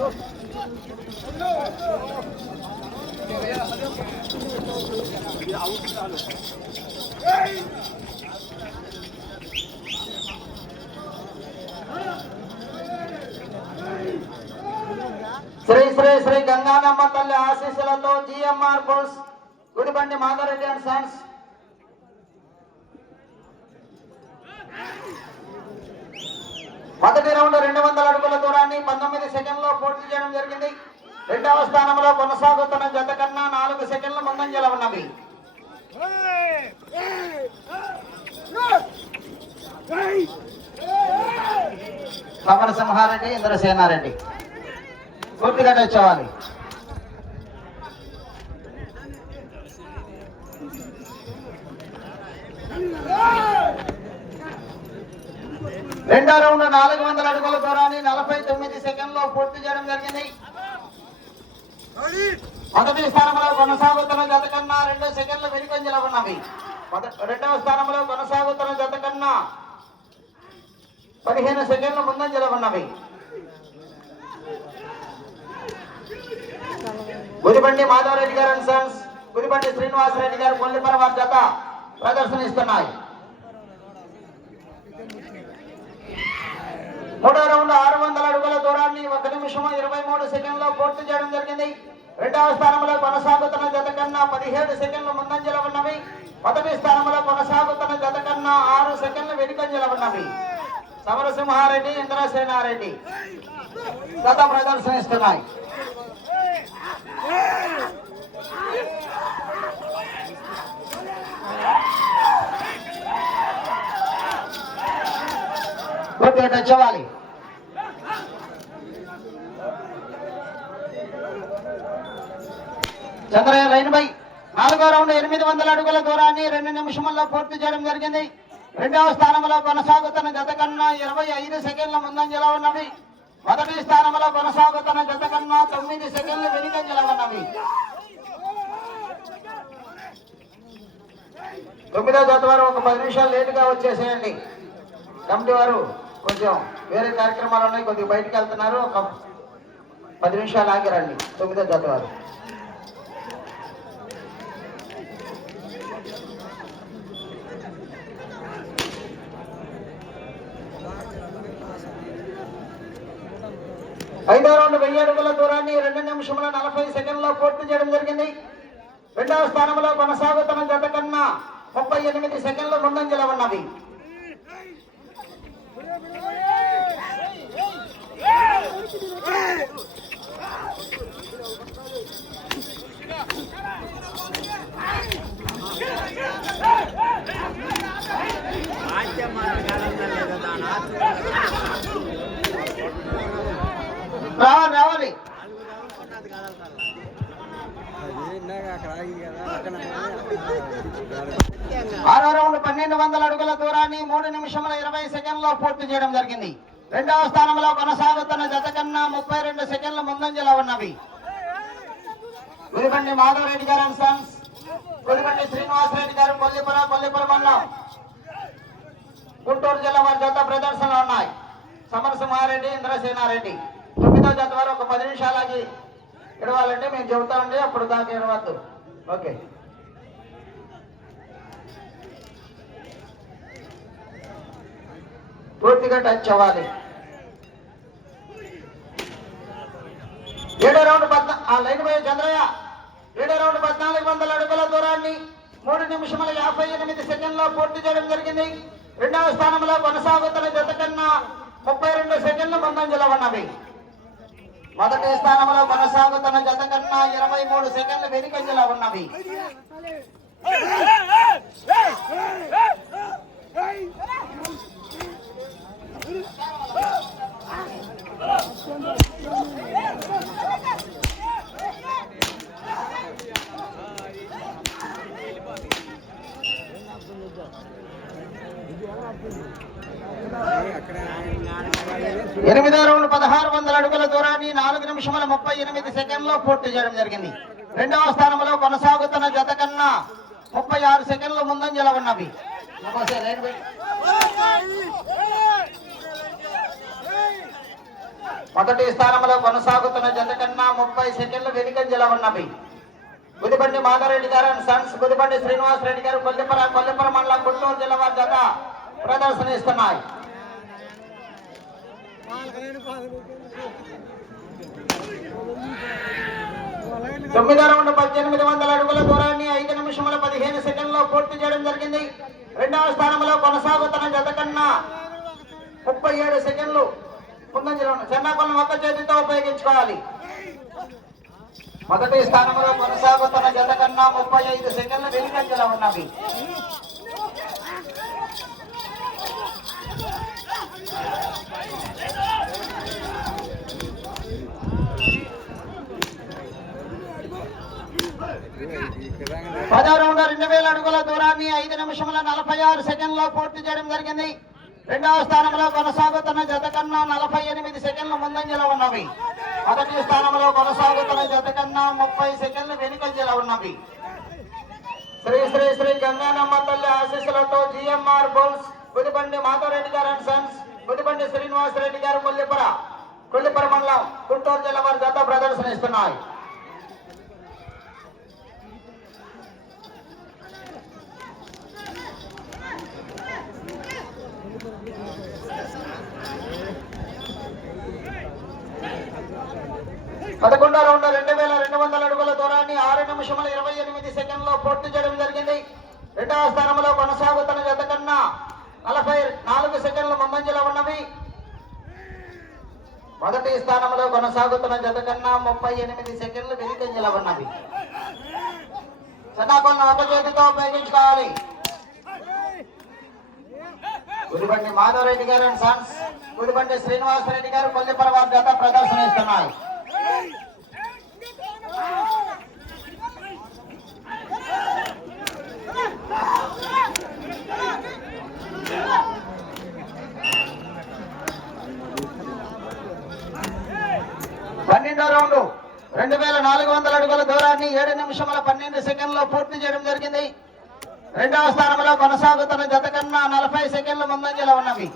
శ్రీ శ్రీ శ్రీ గంగానమ్మ తల్లి ఆశీస్సులతో GMR bulls Gudibandi Madhavareddy and sons మొదటి రౌండ్ 200 అడుగుల దూరాన్ని 19 సెకండ్లో పూర్తి చేయడం జరిగింది. రెండవ స్థానంలో కొనసాగుతున్న జత కన్నా 4 సెకండ్ల ముందంజల ఉన్నవి. సమరసింహారెడ్డి, ఇంద్రసేనారెడ్డి పూర్తిగా వచ్చేవాలి. రెండో రౌండ్ 400 అడుగుల దూరాన్ని 49 సెకండ్లో పూర్తి చేయడం జరిగింది. మొదటి స్థానంలో కొనసాగుతున్న జత కన్నా 2 సెకండ్లు వెనుకంజల ఉన్నవి. రెండవ స్థానంలో కొనసాగుతున్న జత కన్నా 15 సెకండ్లు ముందంజల ఉన్నవి. గుడిబండి మాధవరెడ్డి గారు అండ్ సన్స్, గుడిబండి శ్రీనివాసరెడ్డి గారు కొల్లిపర వారి జత ప్రదర్శనిస్తున్నాయి. మూడో రౌండ్ 600 అడుగుల దూరాన్ని 1 నిమిషం 23 సెకండ్లో పూర్తి చేయడం జరిగింది. రెండవ స్థానంలో కొనసాగుతున్న జత కన్నా 17 సెకండ్లు ముందంజల ఉన్నవి. మొదటి స్థానంలో కొనసాగుతున్న జత కన్నా 6 సెకండ్లు వెనుకంజల ఉన్నవి. సమరసింహారెడ్డి, ఇంద్రసేనారెడ్డి జత ప్రదర్శనిస్తున్నాయి. వచ్చేవాలి. Chandraiah line by. నాలుగో రౌండ్ 800 అడుగుల దూరాన్ని 2 నిమిషంలో పూర్తి చేయడం జరిగింది. రెండవ స్థానంలో కొనసాగుతున్న జత కన్నా 25 సెకండ్ల ముందంజల ఉన్నవి. మొదటి స్థానంలో కొనసాగుతున్న జత కన్నా 9 సెకండ్లు వెనుకంజల ఉన్నవి. 9వ జత వారు ఒక 10 నిమిషాలు లేటుగా వచ్చేసేయండి. కమిటీ వారు కొంచెం వేరే కార్యక్రమాలు ఉన్నాయి, కొద్దిగా బయటికి వెళ్తున్నారు. ఒక 10 నిమిషాలు ఆగిరండి. 9వ జత వారు. ఐదో రౌండ్ 1000 అడుగుల దూరాన్ని 2 నిమిషముల 40 సెకండ్లో పూర్తి చేయడం జరిగింది. రెండవ స్థానంలో కొనసాగుతున్న జత కన్నా 38 సెకండ్లు ముందంజల ఉన్నవి. రావాలి. ఆరో రౌండ్ 1200 అడుగుల దూరాన్ని 3 నిమిషముల 20 సెకండ్లో పూర్తి చేయడం జరిగింది. రెండవ స్థానంలో కొనసాగుతున్న జత కన్నా 32 సెకండ్ల ముందంజల ఉన్నవి. గుడిబండి మాధవరెడ్డి గారు అండ్ సన్స్, గుడిబండి శ్రీనివాసరెడ్డి గారు కొల్లిపుర మండలం గుంటూరు జిల్లా వారి జత ప్రదర్శనలు ఉన్నాయి. సమరసింహారెడ్డి, ఇంద్రసేనారెడ్డి. 9వ జత వారు ఒక 10 నిమిషాలకి ఇడవాలంటే మేము చెబుతామండి, అప్పుడు దాకా ఇడవద్దు. ఓకే. పూర్తిగా టచ్ అవ్వాలి. 7వ రౌండ్ లైన్ పోయే చంద్రయ్య. 7వ రౌండ్ 1400 అడుగుల దూరాన్ని 3 నిమిషముల 58 సెకండ్లో పూర్తి చేయడం జరిగింది. రెండవ స్థానంలో కొనసాగుతున్న జత కన్నా 32 సెకండ్లు ముందంజల ఉన్నవి. మొదటి స్థానంలో కొనసాగుతున్న జత కన్నా 23 సెకండ్లు వెనుకంజల ఉన్నవి. ఎనిమిదో రౌండ్ 1600 అడుగుల దూరాన్ని 4 నిమిషముల 38 సెకండ్లో పూర్తి చేయడం జరిగింది. రెండవ స్థానంలో కొనసాగుతున్న జత కన్నా 36 సెకండ్లు ముందంజల ఉన్నవి. మొదటి స్థానంలో కొనసాగుతున్న జత కన్నా 30 సెకండ్లు వెనుకంజలో ఉన్నవి. గుదిబండి మాధవరెడ్డి గారు అండ్ సన్స్, గుదిబండి శ్రీనివాస్ రెడ్డి గారు కొల్లిపర మండలం గుంటూరు జిల్లా వారి జత ప్రదర్శనిస్తున్నాయి. తొమ్మిదో రౌండ్ 1800 అడుగుల దూరాన్ని 5 నిమిషముల 15 సెకండ్లో పూర్తి చేయడం జరిగింది. రెండవ స్థానంలో కొనసాగుతున్న జత కన్నా 37 సెకండ్లు ముందంజలో ఉన్న చెన్నాకొలను ఒక్క చేతితో ఉపయోగించుకోవాలి. మొదటి స్థానంలో కొనసాగుతున్న జత కన్నా 35 సెకండ్లు వెనుకంజలో ఉన్నవి. పదో రౌండ్ 2000 అడుగుల దూరాన్ని 5 నిమిషముల 46 సెకండ్లో పూర్తి చేయడం జరిగింది. రెండవ స్థానంలో కొనసాగుతున్న జత కన్నా 48 సెకండ్లు ముందంజలో ఉన్నవి. మొదటి స్థానంలో కొనసాగుతున్న జత కన్నా 30 సెకండ్లు వెనుకంజలో ఉన్నవి. శ్రీ శ్రీ శ్రీ గంగానమ్మ తల్లి ఆశీస్సులతో జిఎంఆర్ బౌల్స్, గుదిబండి మాధవరెడ్డి గారు అండ్ సన్స్, గుదిబండి శ్రీనివాస్ రెడ్డి గారు కొల్లిపర మండలం గుంటూరు జిల్లా వారి జత ప్రదర్శనిస్తున్నాయి. పదకొండో రౌండ్ 2200 అడుగుల దూరాన్ని 6 నిమిషముల 28 సెకండ్లో పూర్తి చేయడం జరిగింది. రెండవ స్థానంలో కొనసాగుతున్న జత కన్నా 44 సెకండ్ల ముందంజలో ఉన్నవి. మొదటి స్థానంలో కొనసాగుతున్న జత కన్నా 38 సెకండ్లు వెనుకంజలో ఉన్నవి. చెన్నాకొలను ఒక చేతితో ఉపయోగించుకోవాలి. గుదిబండి మాధవరెడ్డి గారు అండ్ సన్స్, గుదిబండి శ్రీనివాస్ రెడ్డి గారు కొల్లిపర వారి జత ప్రదర్శనిస్తున్నాయి. పన్నెండో రౌండ్ 2400 అడుగుల దూరాన్ని 7 నిమిషముల 12 సెకండ్లో పూర్తి చేయడం జరిగింది. రెండవ స్థానంలో కొనసాగుతున్న జత కన్నా 40 సెకండ్ల ముందంజలో ఉన్నవి.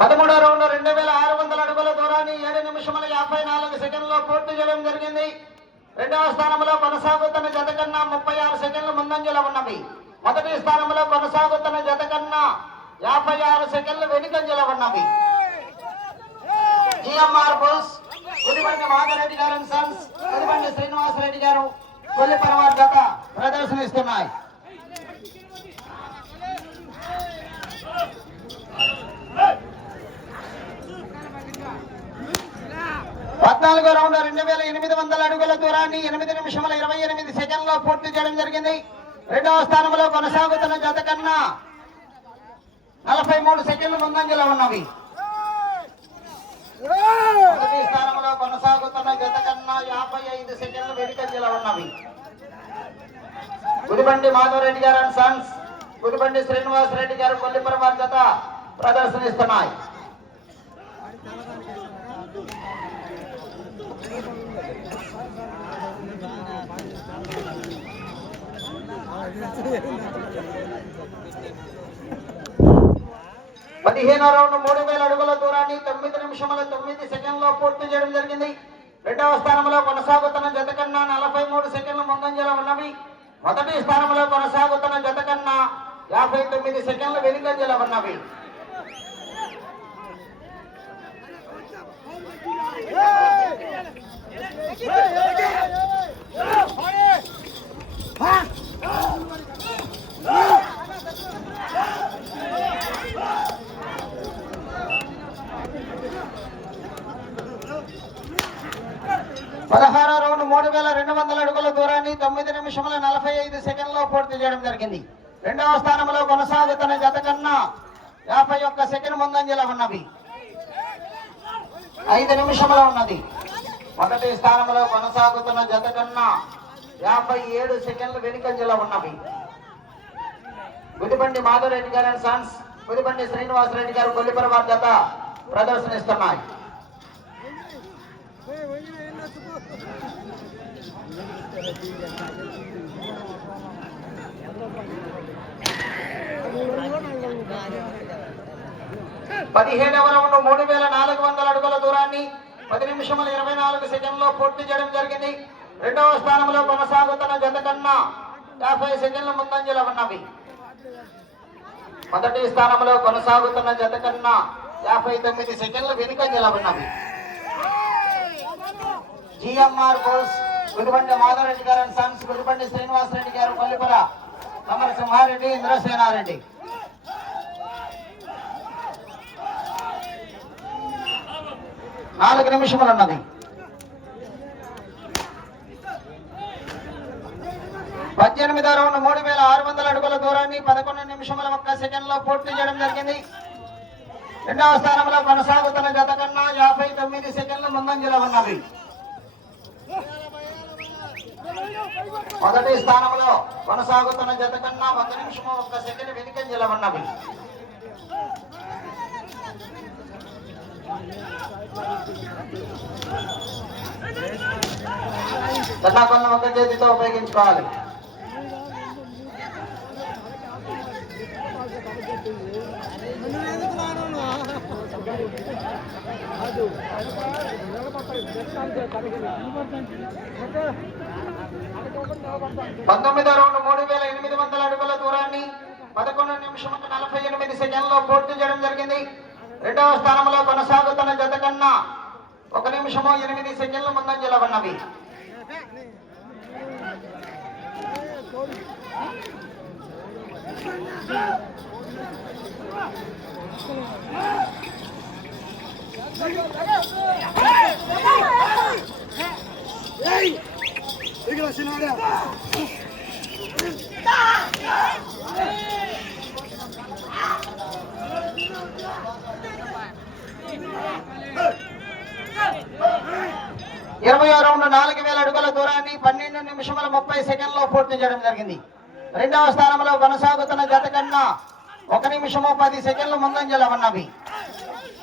పదమూడో రౌండ్ 2600 అడుగుల దూరాన్ని 7 నిమిషముల 54 సెకండ్లో పూర్తి చేయడం జరిగింది. రెండవ స్థానంలో కొనసాగుతున్న జత కన్నా 36 సెకండ్ల ముందంజలో ఉన్నవి. మొదటి స్థానంలో కొనసాగుతున్న జత కన్నా 56 సెకండ్లు వెనుకంజలో ఉన్నవి. జిఎంఆర్ బోస్, గుదిబండి మాధవరెడ్డి గారు అండ్ సన్స్, గుదిబండి శ్రీనివాస్ రెడ్డి గారు కొల్లిపర వారి జత ప్రదర్శనిస్తున్నాయి. 14వ రౌండ్ 2800 అడుగుల దూరాన్ని 8 నిమిషముల 28 సెకండ్లో పూర్తి చేయడం జరిగింది. రెండవ స్థానంలో కొనసాగుతున్న జత కన్నా 43 సెకండ్లు ముందంజలో ఉన్నవి. మొదటి స్థానంలో కొనసాగుతున్న జత కన్నా 55 సెకండ్లు వెనుకంజలో ఉన్నవి. గుదిబండి మాధవరెడ్డి గారు అండ్ సన్స్, గుదిబండి శ్రీనివాస్ రెడ్డి గారు కొల్లిపర వారి జత ప్రదర్శనిస్తున్నాయి. పదిహేనో రౌండ్ 3000 అడుగుల దూరాన్ని 9 నిమిషముల 9 సెకండ్లో పూర్తి చేయడం జరిగింది. రెండవ స్థానంలో కొనసాగుతున్న జత కన్నా 43 సెకండ్ల ముందంజలో ఉన్నవి. మొదటి స్థానంలో కొనసాగుతున్న జత కన్నా 59 సెకండ్ల వెనుకంజలో ఉన్నవి. పదహారో రౌండ్ 3200 అడుగుల దూరాన్ని 9 నిమిషముల 45 సెకండ్లో పూర్తి చేయడం జరిగింది. రెండవ స్థానంలో కొనసాగుతున్న జత కన్నా 51 సెకండ్ ముందంజలో ఉన్నవి. 5 నిమిషంలో ఉన్నది. మొదటి స్థానంలో కొనసాగుతున్న జత కన్నా 57 సెకండ్లు వెనుకంజలో ఉన్నవి. గుదిబండి మాధవరెడ్డి గారు అండ్ సన్స్, గుదిబండి శ్రీనివాసరెడ్డి గారు కొల్లిపర వారి జత ప్రదర్శనిస్తున్నాయి. పదిహేడవ రౌండ్ 3400 అడుగుల దూరాన్ని 10 నిమిషముల 24 సెకండ్లో పూర్తి చేయడం జరిగింది. రెండవ స్థానంలో కొనసాగుతున్న జత కన్నా 50 సెకండ్ల ముందంజలో ఉన్నవి. మొదటి స్థానంలో కొనసాగుతున్న జత కన్నా 59 సెకండ్లు వెనుకంజలో ఉన్నవి. జిఎంఆర్ బోస్, గుడిబండి మాధవరెడ్డి గారు అండ్ సన్స్, గుడిబండి శ్రీనివాసరెడ్డి గారు కొల్లిపర, సమరసింహారెడ్డి, ఇంద్రసేనారెడ్డి. నాలుగు నిమిషములు ఉన్నది. పద్దెనిమిదో రౌండ్ 3600 అడుగుల దూరాన్ని 11 నిమిషముల 1 సెకండ్ లో పూర్తి చేయడం జరిగింది. రెండవ స్థానంలో కొనసాగుతున్న జత కన్నా 59 సెకండ్లు ముందంజలో ఉన్నవి. మొదటి స్థానంలో కొనసాగుతున్న జత కన్నా 1 నిమిషము 1 సెకండ్ వెనుకంజలో ఉన్నవి. దండాకొలను ఒక చేతితో ఉపయోగించుకోవాలి. పంతొమ్మిదో రౌండ్ 3800 అడుగుల దూరాన్ని 11 నిమిషముల 48 సెకండ్లో పూర్తి చేయడం జరిగింది. రెండవ స్థానంలో కొనసాగుతున్న జత కన్నా 1 నిమిషము 8 సెకండ్లు ముందంజలో ఉన్నవి. ఇరవై రౌండ్ 4000 అడుగుల దూరాన్ని 12 నిమిషముల 30 సెకండ్లో పూర్తి చేయడం జరిగింది. రెండవ స్థానంలో కొనసాగుతున్న జత కన్నా 1 నిమిషము 10 సెకండ్లు ముందంజలో ఉన్నవి.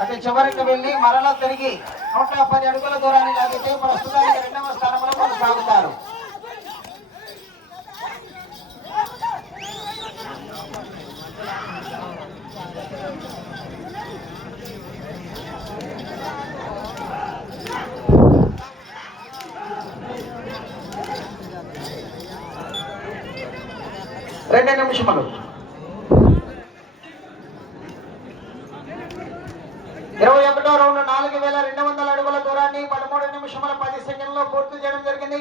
అటు చివరికి వెళ్లి మరలా తిరిగి 110 అడుగుల దూరాన్ని లాగితే ప్రస్తుతానికి రెండవ స్థానంలో కొనసాగుతారు. రెండు నిమిషములు. 21వ రౌండ్ 4200 అడుగుల దూరాన్ని 13 నిమిషముల 10 సెకండ్లో పూర్తి చేయడం జరిగింది.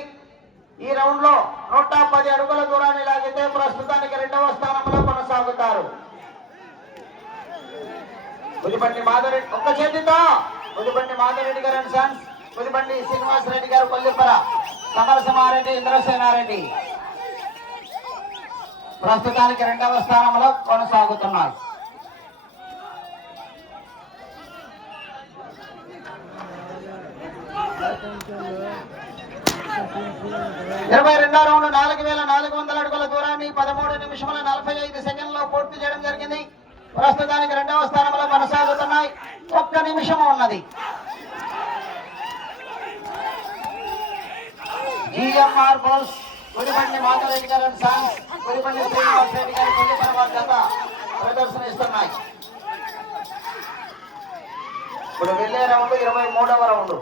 ఈ రౌండ్ లో 110 అడుగుల దూరాన్ని లాగితే ప్రస్తుతానికి రెండవ స్థానంలో కొనసాగుతారు. గుదిబండి మాధవరెడ్డి ఒక్క చేతితో, గుదిబండి మాధవరెడ్డి గారు అండ్ సన్స్, గుదిబండి శ్రీనివాసరెడ్డి గారు కొల్లిపర, సమరసింహారెడ్డి, ఇంద్రసేనారెడ్డి ప్రస్తుతానికి రెండవ స్థానంలో కొనసాగుతున్నారు. ఇరవై రెండో రౌండ్ 4400 అడుగుల దూరాన్ని 13 నిమిషముల 45 సెకండ్లో పూర్తి చేయడం జరిగింది. ప్రస్తుతానికి రెండవ స్థానంలో కొనసాగుతున్నాయి. 1 నిమిషం ఉన్నది. జిఎంఆర్ బోల్స్, గుడిబండి మాధవరెడ్డి గారు అండ్ సన్స్, గుడిబండి శ్రీనివాసరెడ్డి గారు కొల్లిపర వారి జత ప్రదర్శన ఇస్తున్నాయి. ఇప్పుడు వెళ్ళే రౌండ్ 23వ రౌండ్.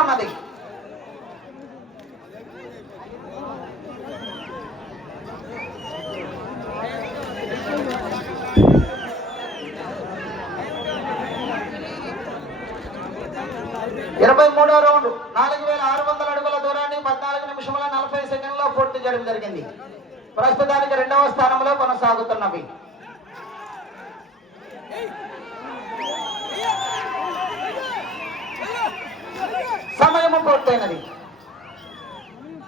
ఉన్నది. ఇరవై మూడో రౌండ్ 4600 అడుగుల దూరాన్ని 14 నిమిషముల 40 సెకండ్లో పూర్తి చేయడం జరిగింది. ప్రస్తుతానికి రెండవ స్థానంలో కొనసాగుతున్నవి. పూర్తయినది.